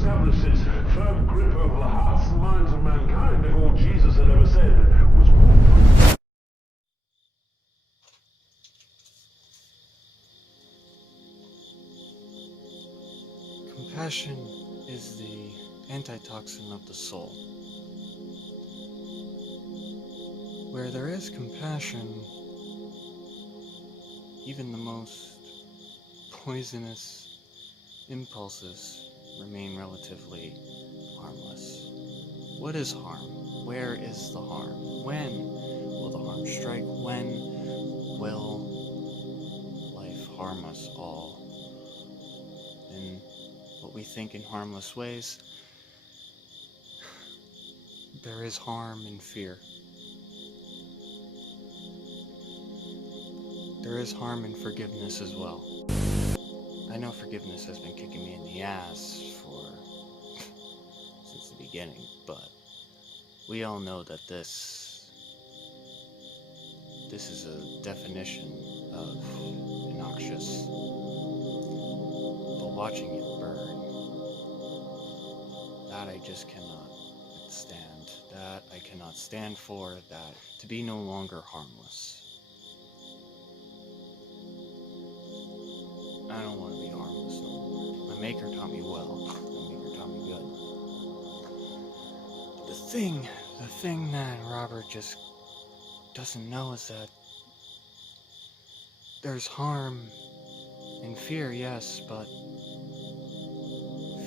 established its firm grip over the hearts and minds of mankind if all Jesus had ever said was whoop. Compassion is the antitoxin of the soul. Where there is compassion, even the most poisonous impulses remain relatively harmless. What is harm? Where is the harm? When will the harm strike? When will life harm us all in what we think in harmless ways? There is harm in fear. There is harm in forgiveness as well. I know forgiveness has been kicking me in the ass since the beginning, but we all know that this is a definition of Innoxious. But watching it burn, that I just cannot stand. That I cannot stand for, that to be no longer harmless. I don't want to be harmless no more. My maker taught me well. My maker taught me good. The thing that Robert just doesn't know is that there's harm in fear, yes, but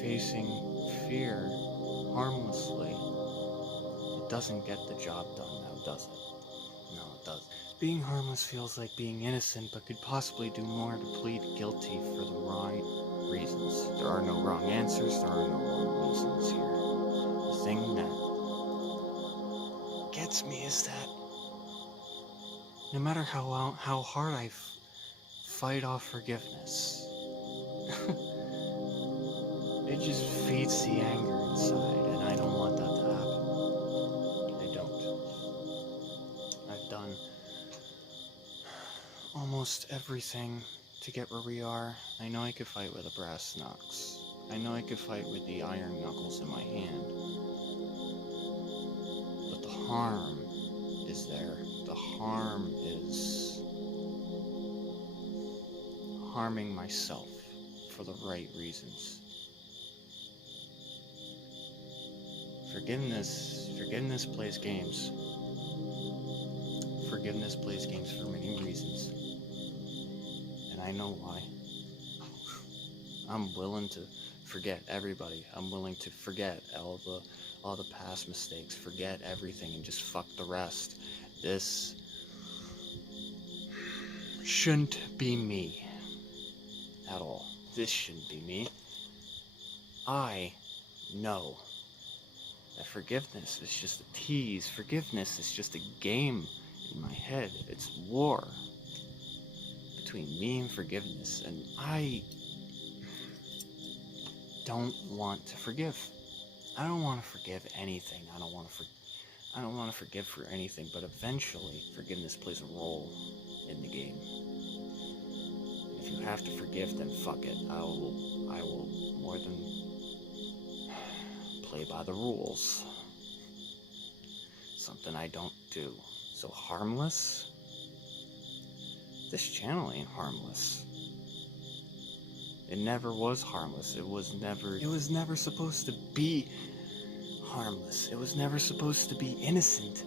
facing fear harmlessly, it doesn't get the job done now, does it? No, it doesn't. Being harmless feels like being innocent, but could possibly do more to plead guilty for the right reasons. There are no wrong answers, there are no wrong reasons here. The thing that gets me is that no matter how hard I fight off forgiveness, it just feeds the anger inside, and I don't want that to happen. I don't. I've done almost everything to get where we are. I know I could fight with a brass knucks. I know I could fight with the iron knuckles in my hand. But the harm is there. The harm is harming myself for the right reasons. Forgiveness plays games. Forgiveness plays games for many reasons. And I know why. I'm willing to forget everybody. I'm willing to forget all the past mistakes, forget everything and just fuck the rest. This shouldn't be me at all. This shouldn't be me. I know that forgiveness is just a tease. Forgiveness is just a game in my head. It's war between me and forgiveness, and I don't want to forgive. I don't want to forgive anything. I don't want to forgive for anything, but eventually forgiveness plays a role in the game. If you have to forgive, then fuck it. I will more than play by the rules. Something I don't do. So harmless? This channel ain't harmless. It never was harmless. It was never supposed to be harmless. It was never supposed to be innocent.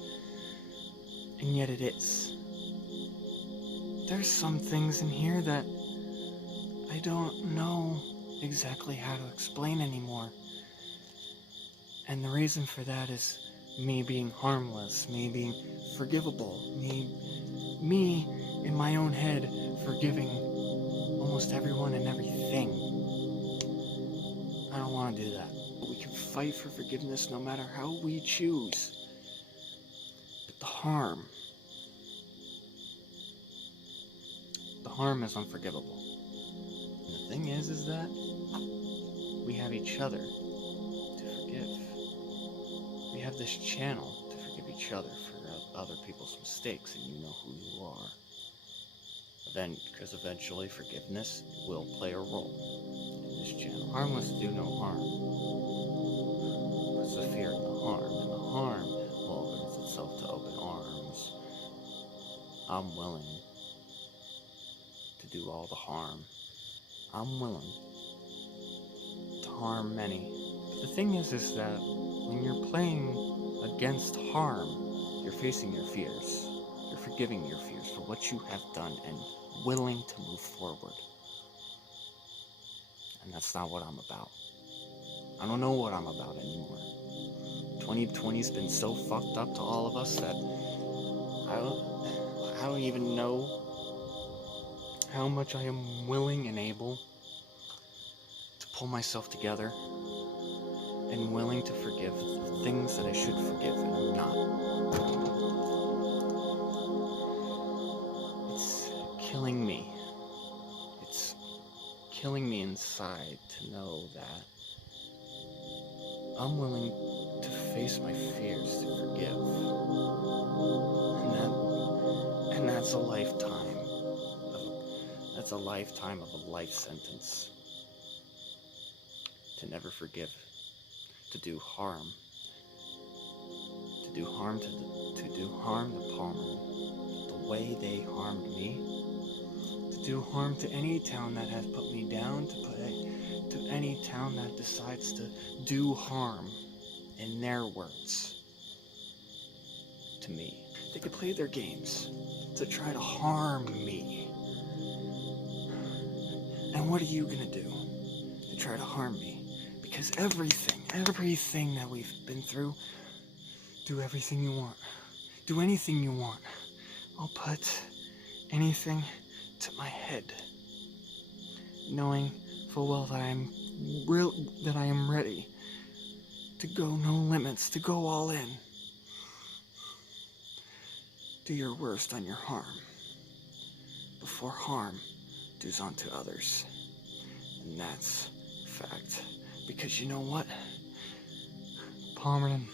And yet it is. There's some things in here that I don't know exactly how to explain anymore. And the reason for that is me being harmless, me being forgivable, me in my own head forgiving almost everyone and everything. I don't want to do that. We can fight for forgiveness no matter how we choose. But the harm is unforgivable. And the thing is that we have each other to forgive. We have this channel to forgive each other for other people's mistakes, and you know who you are. Because eventually forgiveness will play a role in this this channel. Harmless do no harm. Puts the fear in the harm, and the harm opens itself to open arms. I'm willing to do all the harm. I'm willing to harm many. But the thing is that when you're playing against harm, you're facing your fears. You're forgiving your fears for what you have done and willing to move forward. And that's not what I'm about. I don't know what I'm about anymore. 2020's been so fucked up to all of us that I don't even know how much I am willing and able to pull myself together and willing to forgive the things that I should forgive and I'm not. It's killing me. It's killing me inside to know that I'm willing to face my fears to forgive. And that's a lifetime. That's a lifetime of a life sentence. To never forgive. To do harm. To do harm to Palmer the way they harmed me. To do harm to any town that has put me down. To any town that decides to do harm, in their words, to me. They could play their games to try to harm me. And what are you gonna do to try to harm me? Because everything that we've been through, do everything you want. Do anything you want. I'll put anything to my head. Knowing full well that I am ready to go no limits, to go all in. Do your worst on your harm before harm does onto others. And that's fact. Because you know what? Palmerton,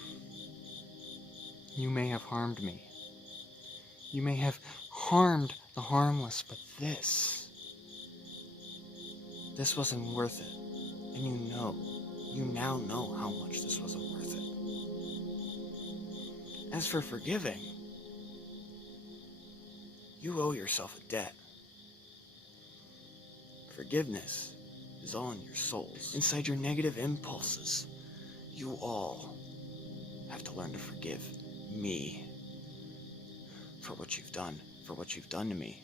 you may have harmed me. You may have harmed the harmless, but this wasn't worth it. And you now know how much this wasn't worth it. As for forgiving, you owe yourself a debt. Forgiveness is all in your souls. Inside your negative impulses, you all have to learn to forgive me for what you've done to me.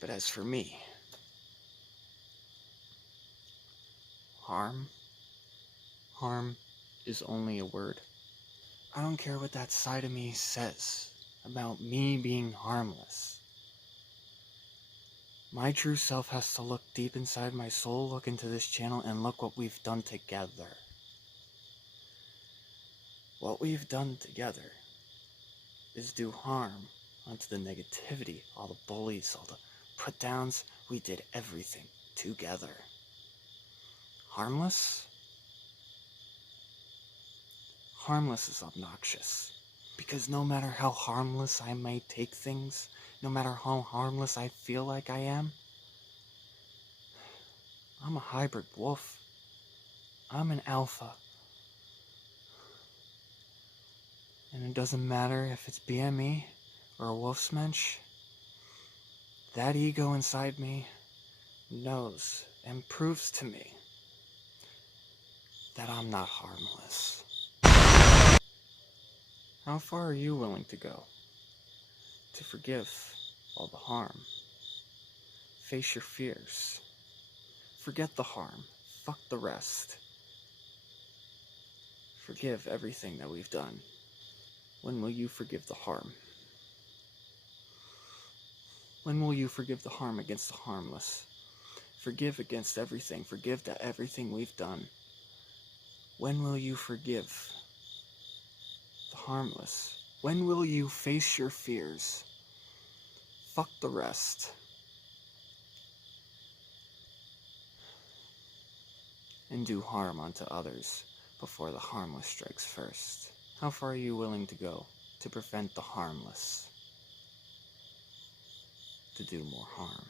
But as for me, harm is only a word. I don't care what that side of me says about me being harmless. My true self has to look deep inside my soul, look into this channel, and look what we've done together. What we've done together is do harm onto the negativity, all the bullies, all the put-downs. We did everything together. Harmless? Harmless is obnoxious. Because no matter how harmless I may take things, no matter how harmless I feel like I am, I'm a hybrid wolf. I'm an alpha. And it doesn't matter if it's BME or a wolfsmensch. That ego inside me knows and proves to me that I'm not harmless. How far are you willing to go to forgive all the harm? Face your fears. Forget the harm. Fuck the rest. Forgive everything that we've done. When will you forgive the harm? When will you forgive the harm against the harmless? Forgive against everything. Forgive that everything we've done. When will you forgive the harmless? When will you face your fears? Fuck the rest. And do harm unto others before the harmless strikes first. How far are you willing to go to prevent the harmless to do more harm?